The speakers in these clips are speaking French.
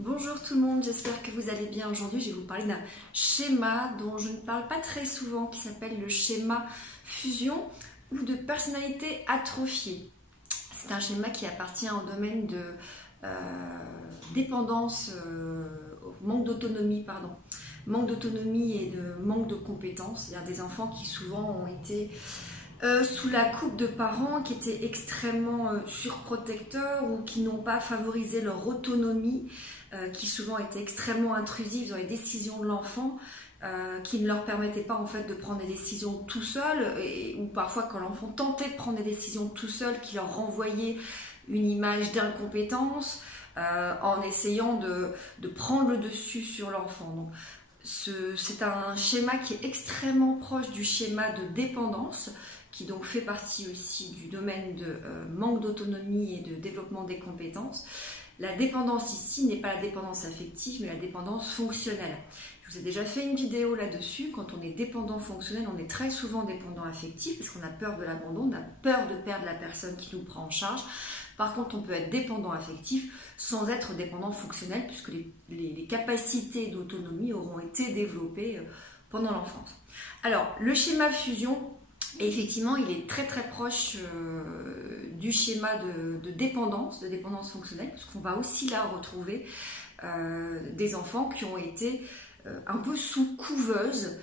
Bonjour tout le monde, j'espère que vous allez bien. Aujourd'hui, je vais vous parler d'un schéma dont je ne parle pas très souvent, qui s'appelle le schéma fusion ou de personnalité atrophiée. C'est un schéma qui appartient au domaine de dépendance, manque d'autonomie, manque d'autonomie et de manque de compétences. Il y a des enfants qui souvent ont été sous la coupe de parents qui étaient extrêmement surprotecteurs ou qui n'ont pas favorisé leur autonomie, qui souvent étaient extrêmement intrusives dans les décisions de l'enfant, qui ne leur permettaient pas en fait de prendre des décisions tout seul, ou parfois quand l'enfant tentait de prendre des décisions tout seul, qui leur renvoyait une image d'incompétence en essayant de prendre le dessus sur l'enfant. Donc, c'est un schéma qui est extrêmement proche du schéma de dépendance, qui donc fait partie aussi du domaine de manque d'autonomie et de développement des compétences. La dépendance ici n'est pas la dépendance affective, mais la dépendance fonctionnelle. Je vous ai déjà fait une vidéo là-dessus. Quand on est dépendant fonctionnel, on est très souvent dépendant affectif, parce qu'on a peur de l'abandon, on a peur de perdre la personne qui nous prend en charge. Par contre, on peut être dépendant affectif sans être dépendant fonctionnel, puisque les capacités d'autonomie auront été développées pendant l'enfance. Alors, le schéma fusion, effectivement, il est très proche du schéma de dépendance fonctionnelle, parce qu'on va aussi là retrouver des enfants qui ont été un peu sous couveuse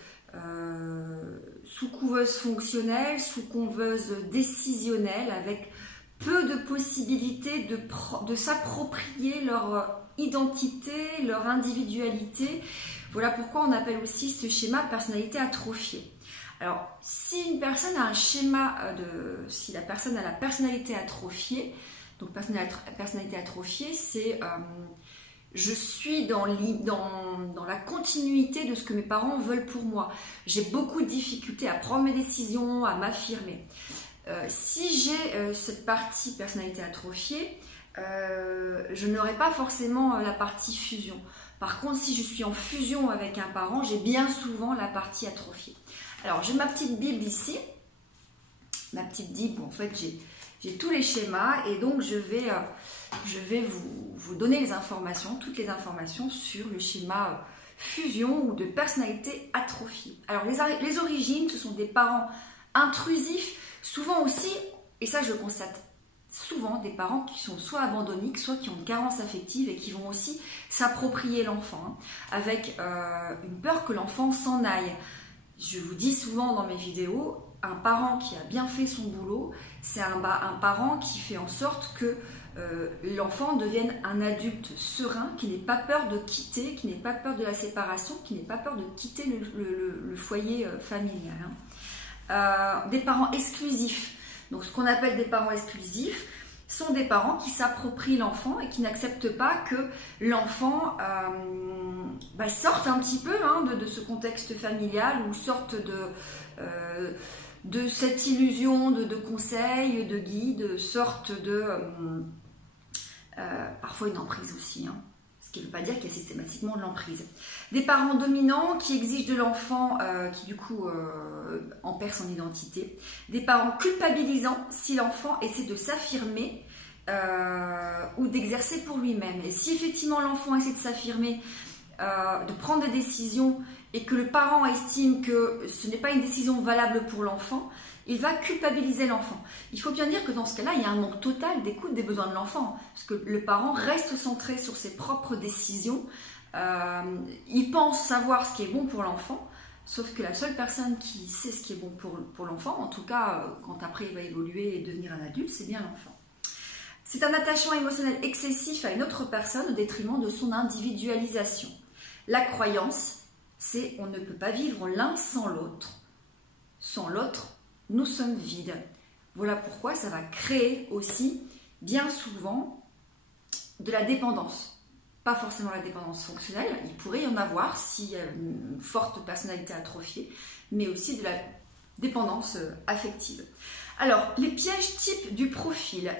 fonctionnelle, sous couveuse décisionnelle, avec peu de possibilités de s'approprier leur identité, leur individualité. Voilà pourquoi on appelle aussi ce schéma personnalité atrophiée. Alors, si une personne a un schéma si la personne a la personnalité atrophiée, donc personnalité atrophiée, c'est je suis dans la continuité de ce que mes parents veulent pour moi. J'ai beaucoup de difficultés à prendre mes décisions, à m'affirmer. Si j'ai cette partie personnalité atrophiée, je n'aurai pas forcément la partie fusion. Par contre, si je suis en fusion avec un parent, j'ai bien souvent la partie atrophiée. Alors, j'ai ma petite Bible ici. Ma petite Bible où en fait j'ai tous les schémas, et donc je vais vous donner les informations, toutes les informations sur le schéma fusion ou de personnalité atrophiée. Alors, les origines, ce sont des parents intrusifs, souvent aussi, et ça je le constate souvent, des parents qui sont soit abandonniques, soit qui ont une carence affective et qui vont aussi s'approprier l'enfant, avec une peur que l'enfant s'en aille. Je vous dis souvent dans mes vidéos, un parent qui a bien fait son boulot, c'est un parent qui fait en sorte que l'enfant devienne un adulte serein, qui n'ait pas peur de quitter, qui n'ait pas peur de la séparation, qui n'ait pas peur de quitter le foyer familial. Des parents exclusifs. Donc, ce qu'on appelle des parents exclusifs sont des parents qui s'approprient l'enfant et qui n'acceptent pas que l'enfant sorte un petit peu de ce contexte familial, ou sorte de cette illusion de conseil, de guide, sorte de parfois une emprise aussi, ce qui ne veut pas dire qu'il y a systématiquement de l'emprise. Des parents dominants qui exigent de l'enfant, qui du coup en perd son identité. Des parents culpabilisants si l'enfant essaie de s'affirmer ou d'exercer pour lui-même. Et si effectivement l'enfant essaie de s'affirmer, de prendre des décisions, et que le parent estime que ce n'est pas une décision valable pour l'enfant, il va culpabiliser l'enfant. Il faut bien dire que dans ce cas-là, il y a un manque total d'écoute des besoins de l'enfant, parce que le parent reste centré sur ses propres décisions. Il pense savoir ce qui est bon pour l'enfant, sauf que la seule personne qui sait ce qui est bon pour l'enfant, en tout cas quand après il va évoluer et devenir un adulte, c'est bien l'enfant. C'est un attachement émotionnel excessif à une autre personne au détriment de son individualisation. La croyance, c'est on ne peut pas vivre l'un sans l'autre. Sans l'autre, nous sommes vides. Voilà pourquoi ça va créer aussi, bien souvent, de la dépendance. Pas forcément la dépendance fonctionnelle, il pourrait y en avoir s'il y a une forte personnalité atrophiée, mais aussi de la dépendance affective. Alors, les pièges types du profil,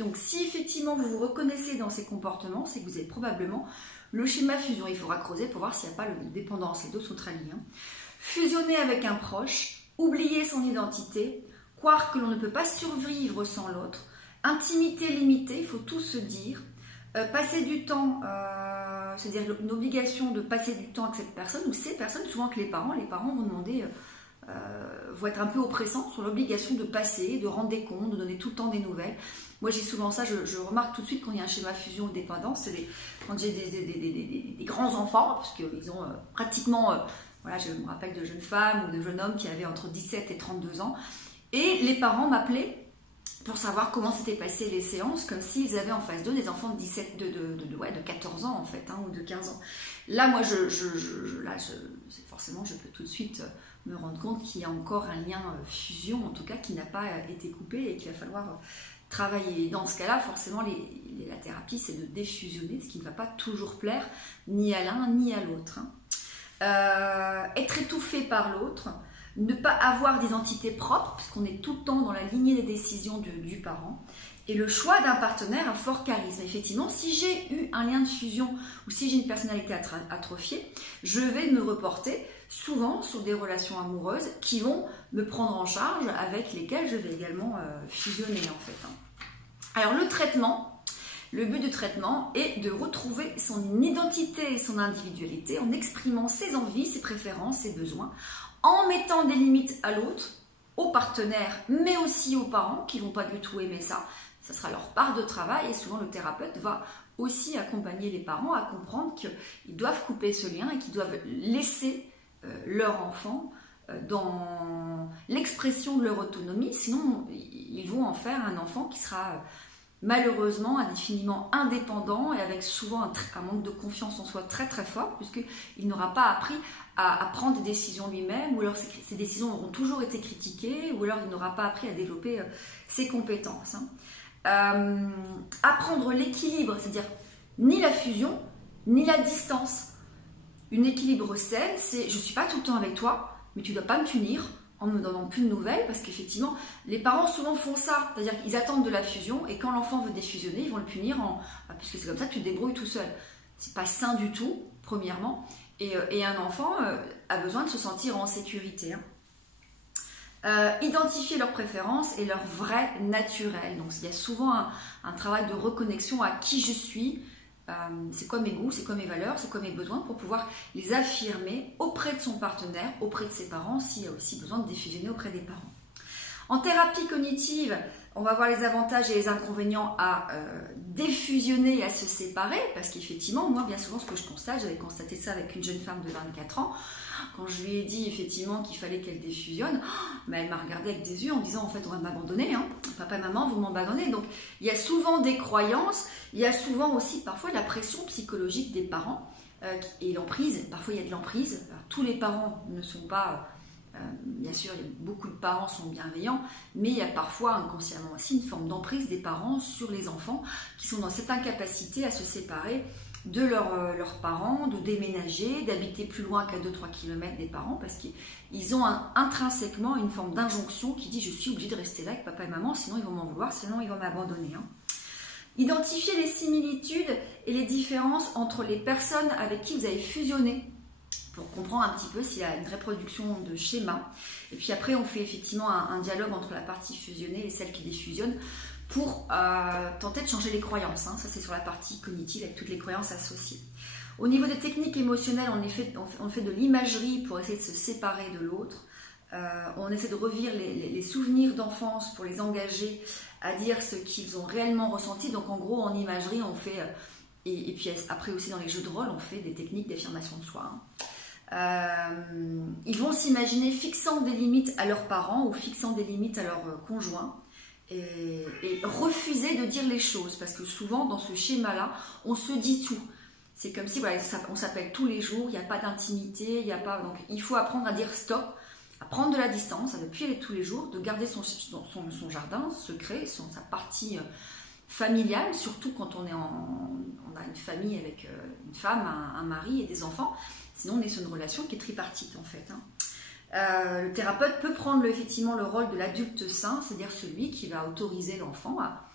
donc si effectivement vous vous reconnaissez dans ces comportements, c'est que vous avez probablement le schéma fusion. Il faudra creuser pour voir s'il n'y a pas de dépendance, les deux sont très liés. Fusionner avec un proche, oublier son identité, croire que l'on ne peut pas survivre sans l'autre, intimité limitée, il faut tout se dire, Passer du temps, c'est-à-dire une obligation de passer du temps avec cette personne ou ces personnes, souvent que les parents vont demander, vont être un peu oppressants sur l'obligation de passer, de rendre des comptes, de donner tout le temps des nouvelles. Moi j'ai souvent ça, je remarque tout de suite quand il y a un schéma fusion ou dépendance, quand j'ai des grands enfants, parce qu'ils ont pratiquement, voilà, je me rappelle de jeunes femmes ou de jeunes hommes qui avaient entre 17 et 32 ans, et les parents m'appelaient pour savoir comment s'étaient passées les séances, comme s'ils avaient en face d'eux des enfants de 17, de 14 ans en fait, hein, ou de 15 ans. Là, moi, forcément, je peux tout de suite me rendre compte qu'il y a encore un lien fusion, en tout cas, qui n'a pas été coupé et qu'il va falloir travailler. Et dans ce cas-là, forcément, la thérapie, c'est de défusionner, ce qui ne va pas toujours plaire ni à l'un ni à l'autre. Hein. Être étouffé par l'autre, ne pas avoir d'identité propre, puisqu'on est tout le temps dans la lignée des décisions du parent, et le choix d'un partenaire à fort charisme. Effectivement, si j'ai eu un lien de fusion ou si j'ai une personnalité atrophiée, je vais me reporter souvent sur des relations amoureuses qui vont me prendre en charge, avec lesquelles je vais également fusionner en fait. Alors le but du traitement est de retrouver son identité et son individualité en exprimant ses envies, ses préférences, ses besoins, en mettant des limites à l'autre, aux partenaires, mais aussi aux parents qui ne vont pas du tout aimer ça. Ça sera leur part de travail et souvent le thérapeute va aussi accompagner les parents à comprendre qu'ils doivent couper ce lien et qu'ils doivent laisser leur enfant dans l'expression de leur autonomie, sinon ils vont en faire un enfant qui sera malheureusement indéfiniment indépendant et avec souvent un manque de confiance en soi très très fort, puisqu'il n'aura pas appris à prendre des décisions lui-même, ou alors ces décisions auront toujours été critiquées, ou alors il n'aura pas appris à développer ses compétences. Hein. Apprendre l'équilibre, c'est-à-dire ni la fusion, ni la distance. Une équilibre saine, c'est je ne suis pas tout le temps avec toi, mais tu ne dois pas me punir en ne me donnant plus de nouvelles, parce qu'effectivement, les parents souvent font ça, c'est-à-dire qu'ils attendent de la fusion, et quand l'enfant veut défusionner, ils vont le punir puisque c'est comme ça que tu te débrouilles tout seul. C'est pas sain du tout, premièrement, et un enfant a besoin de se sentir en sécurité. Hein. Identifier leurs préférences et leur vrai naturel. Donc il y a souvent un travail de reconnexion à qui je suis, c'est quoi mes goûts, c'est quoi mes valeurs, c'est quoi mes besoins, pour pouvoir les affirmer auprès de son partenaire, auprès de ses parents, s'il y a aussi besoin de défusionner auprès des parents. En thérapie cognitive, on va voir les avantages et les inconvénients à défusionner et à se séparer, parce qu'effectivement, moi, bien souvent, ce que je constate, j'avais constaté ça avec une jeune femme de 24 ans, quand je lui ai dit effectivement qu'il fallait qu'elle défusionne, mais elle m'a regardé avec des yeux en disant en fait on va m'abandonner, hein. Papa et maman vous m'abandonnez. Donc il y a souvent des croyances, il y a souvent aussi parfois la pression psychologique des parents et l'emprise. Parfois il y a de l'emprise. Tous les parents ne sont pas, bien sûr beaucoup de parents sont bienveillants, mais il y a parfois inconsciemment aussi une forme d'emprise des parents sur les enfants qui sont dans cette incapacité à se séparer de leurs parents, de déménager, d'habiter plus loin qu'à 2-3 km des parents, parce qu'ils ont intrinsèquement une forme d'injonction qui dit je suis obligé de rester là avec papa et maman, sinon ils vont m'en vouloir, sinon ils vont m'abandonner. Hein. Identifier les similitudes et les différences entre les personnes avec qui vous avez fusionné, pour comprendre un petit peu s'il y a une reproduction de schéma. Et puis après on fait effectivement un dialogue entre la partie fusionnée et celle qui défusionne, pour tenter de changer les croyances. Hein. Ça, c'est sur la partie cognitive avec toutes les croyances associées. Au niveau des techniques émotionnelles, on fait de l'imagerie pour essayer de se séparer de l'autre. On essaie de revivre les souvenirs d'enfance pour les engager à dire ce qu'ils ont réellement ressenti. Donc, en gros, en imagerie, on fait... et puis après aussi, dans les jeux de rôle, on fait des techniques d'affirmation de soi. Hein. Ils vont s'imaginer fixant des limites à leurs parents ou fixant des limites à leurs conjoints. Et refuser de dire les choses, parce que souvent dans ce schéma-là, on se dit tout. C'est comme si voilà, on s'appelle tous les jours, il n'y a pas d'intimité, il n'y a pas. Donc il faut apprendre à dire stop, à prendre de la distance, à ne plus aller tous les jours, de garder son jardin secret, sa partie familiale, surtout quand on a une famille avec une femme, un mari et des enfants. Sinon on est sur une relation qui est tripartite en fait. Hein. Le thérapeute peut prendre effectivement le rôle de l'adulte sain, c'est-à-dire celui qui va autoriser l'enfant à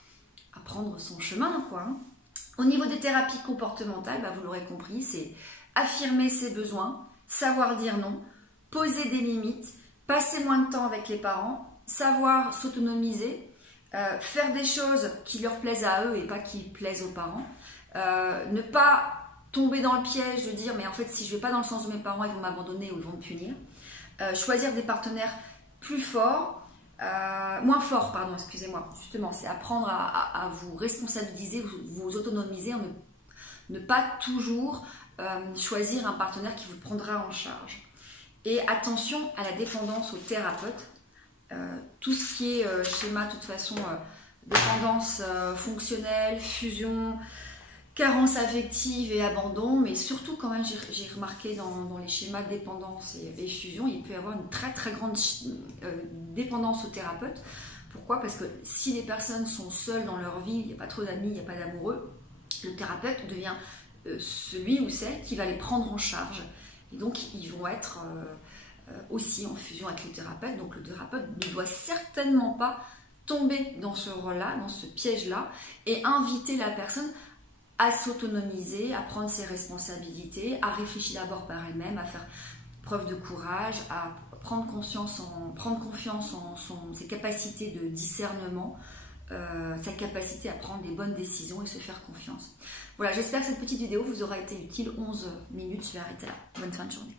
prendre son chemin. Quoi, hein. Au niveau des thérapies comportementales, vous l'aurez compris, c'est affirmer ses besoins, savoir dire non, poser des limites, passer moins de temps avec les parents, savoir s'autonomiser, faire des choses qui leur plaisent à eux et pas qui plaisent aux parents, Ne pas tomber dans le piège de dire mais en fait si je ne vais pas dans le sens de mes parents ils vont m'abandonner ou ils vont me punir. Choisir des partenaires plus forts, moins forts pardon, excusez-moi, justement c'est apprendre à vous responsabiliser, vous autonomiser, ne pas toujours choisir un partenaire qui vous prendra en charge. Et attention à la dépendance au thérapeute, tout ce qui est schéma de toute façon, dépendance fonctionnelle, fusion, carence affective et abandon, mais surtout quand même j'ai remarqué dans les schémas de dépendance et fusion, il peut y avoir une très très grande dépendance au thérapeute. Pourquoi? Parce que si les personnes sont seules dans leur vie, il n'y a pas trop d'amis, il n'y a pas d'amoureux, le thérapeute devient celui ou celle qui va les prendre en charge. Et donc ils vont être aussi en fusion avec le thérapeute, donc le thérapeute ne doit certainement pas tomber dans ce rôle-là, dans ce piège-là, et inviter la personne à s'autonomiser, à prendre ses responsabilités, à réfléchir d'abord par elle-même, à faire preuve de courage, à prendre confiance en ses capacités de discernement, sa capacité à prendre des bonnes décisions et se faire confiance. Voilà, j'espère que cette petite vidéo vous aura été utile. 11 minutes, je vais arrêter là. Bonne fin de journée.